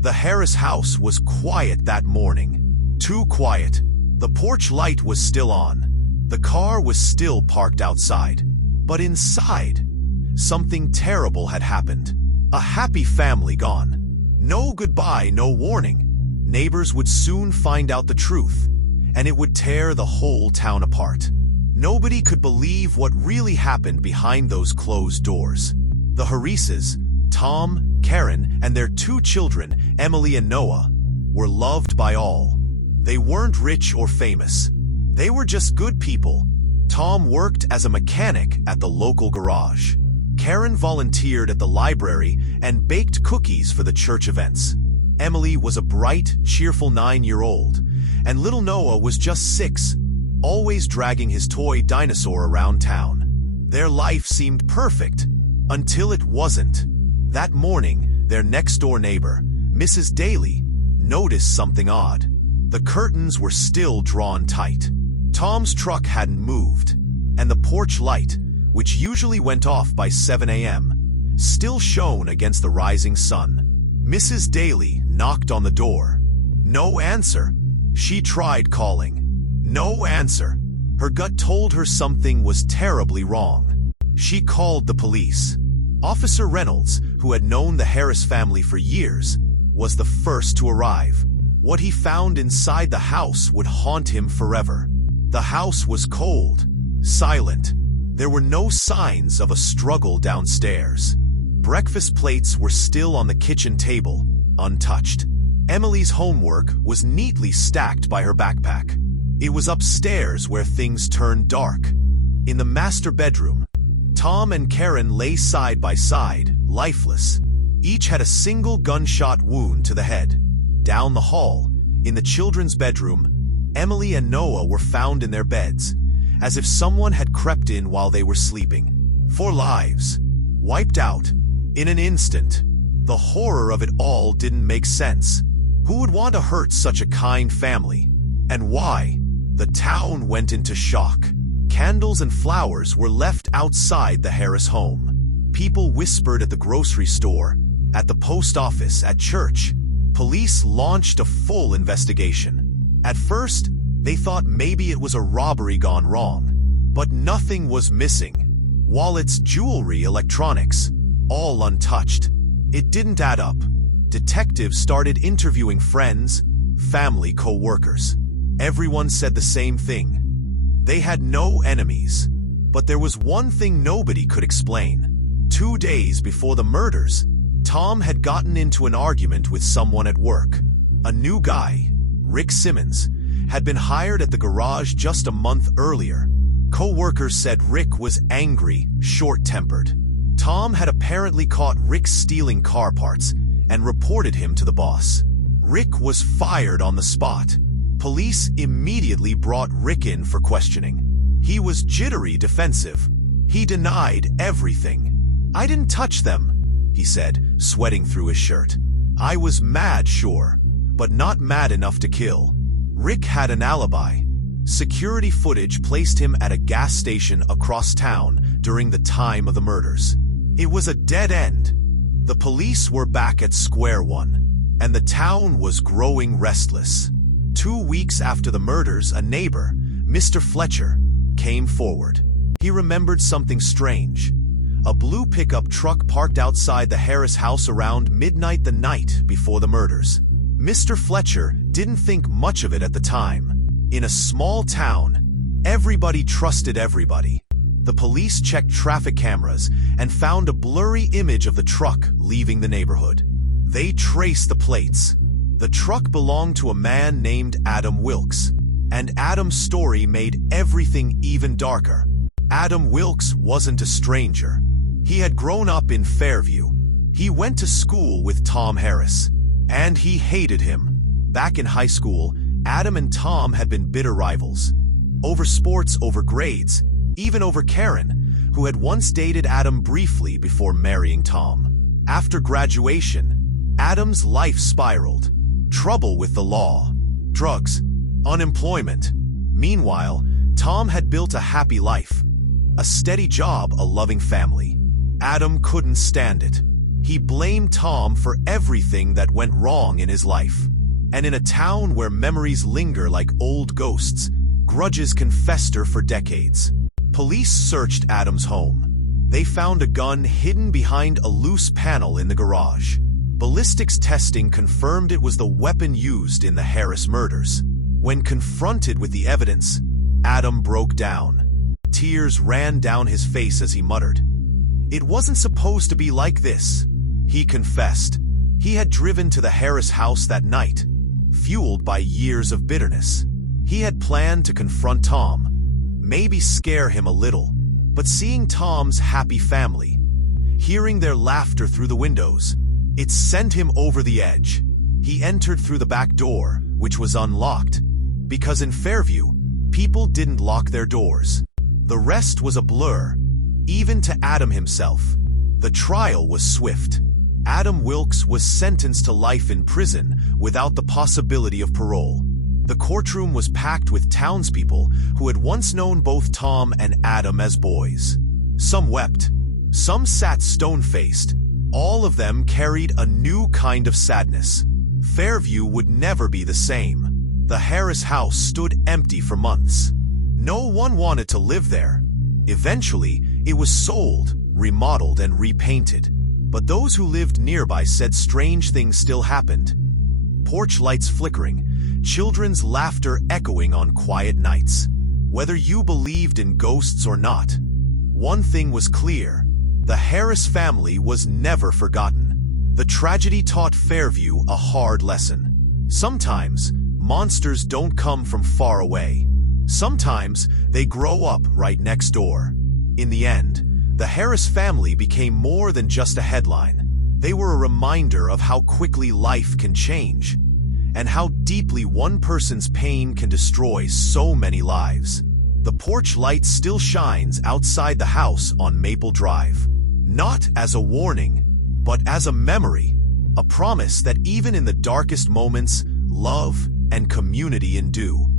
The Harris house was quiet that morning. Too quiet. The porch light was still on. The car was still parked outside. But inside, something terrible had happened. A happy family gone. No goodbye, no warning. Neighbors would soon find out the truth, and it would tear the whole town apart. Nobody could believe what really happened behind those closed doors. The Harrises, Tom, Karen, and their 2 children, Emily and Noah, were loved by all. They weren't rich or famous. They were just good people. Tom worked as a mechanic at the local garage. Karen volunteered at the library and baked cookies for the church events. Emily was a bright, cheerful 9-year-old, and little Noah was just 6, always dragging his toy dinosaur around town. Their life seemed perfect, until it wasn't. That morning, their next-door neighbor, Mrs. Daly, noticed something odd. The curtains were still drawn tight. Tom's truck hadn't moved, and the porch light, which usually went off by 7 a.m., still shone against the rising sun. Mrs. Daly knocked on the door. No answer. She tried calling. No answer. Her gut told her something was terribly wrong. She called the police. Officer Reynolds, who had known the Harris family for years, was the first to arrive. What he found inside the house would haunt him forever. The house was cold, silent. There were no signs of a struggle downstairs. Breakfast plates were still on the kitchen table, untouched. Emily's homework was neatly stacked by her backpack. It was upstairs where things turned dark. In the master bedroom, Tom and Karen lay side by side, lifeless. Each had a single gunshot wound to the head. Down the hall, in the children's bedroom, Emily and Noah were found in their beds, as if someone had crept in while they were sleeping. 4 lives, wiped out, in an instant. The horror of it all didn't make sense. Who would want to hurt such a kind family? And why? The town went into shock. Candles and flowers were left outside the Harris home. People whispered at the grocery store, at the post office, at church. Police launched a full investigation. At first, they thought maybe it was a robbery gone wrong. But nothing was missing. Wallets, jewelry, electronics, all untouched. It didn't add up. Detectives started interviewing friends, family, co-workers. Everyone said the same thing. They had no enemies. But there was one thing nobody could explain. 2 days before the murders, Tom had gotten into an argument with someone at work. A new guy, Rick Simmons, had been hired at the garage just a month earlier. Co-workers said Rick was angry, short-tempered. Tom had apparently caught Rick stealing car parts and reported him to the boss. Rick was fired on the spot. Police immediately brought Rick in for questioning. He was jittery, defensive. He denied everything. "I didn't touch them," he said, sweating through his shirt. "I was mad, sure, but not mad enough to kill." Rick had an alibi. Security footage placed him at a gas station across town during the time of the murders. It was a dead end. The police were back at square one, and the town was growing restless. 2 weeks after the murders, a neighbor, Mr. Fletcher, came forward. He remembered something strange. A blue pickup truck parked outside the Harris house around midnight the night before the murders. Mr. Fletcher didn't think much of it at the time. In a small town, everybody trusted everybody. The police checked traffic cameras and found a blurry image of the truck leaving the neighborhood. They traced the plates. The truck belonged to a man named Adam Wilkes, and Adam's story made everything even darker. Adam Wilkes wasn't a stranger. He had grown up in Fairview. He went to school with Tom Harris, and he hated him. Back in high school, Adam and Tom had been bitter rivals. Over sports, over grades, even over Karen, who had once dated Adam briefly before marrying Tom. After graduation, Adam's life spiraled. Trouble with the law, drugs, unemployment. Meanwhile, Tom had built a happy life. A steady job, a loving family. Adam couldn't stand it. He blamed Tom for everything that went wrong in his life. And in a town where memories linger like old ghosts, grudges can fester for decades. Police searched Adam's home. They found a gun hidden behind a loose panel in the garage. Ballistics testing confirmed it was the weapon used in the Harris murders. When confronted with the evidence, Adam broke down. Tears ran down his face as he muttered, "It wasn't supposed to be like this." He confessed. He had driven to the Harris house that night, fueled by years of bitterness. He had planned to confront Tom, maybe scare him a little, but seeing Tom's happy family, hearing their laughter through the windows, it sent him over the edge. He entered through the back door, which was unlocked, because in Fairview, people didn't lock their doors. The rest was a blur, even to Adam himself. The trial was swift. Adam Wilkes was sentenced to life in prison without the possibility of parole. The courtroom was packed with townspeople who had once known both Tom and Adam as boys. Some wept. Some sat stone-faced. All of them carried a new kind of sadness. Fairview would never be the same. The Harris house stood empty for months. No one wanted to live there. Eventually, it was sold, remodeled, and repainted. But those who lived nearby said strange things still happened. Porch lights flickering, children's laughter echoing on quiet nights. Whether you believed in ghosts or not, one thing was clear: the Harris family was never forgotten. The tragedy taught Fairview a hard lesson. Sometimes, monsters don't come from far away. Sometimes, they grow up right next door. In the end, the Harris family became more than just a headline. They were a reminder of how quickly life can change, and how deeply one person's pain can destroy so many lives. The porch light still shines outside the house on Maple Drive. Not as a warning, but as a memory, a promise that even in the darkest moments, love and community endure.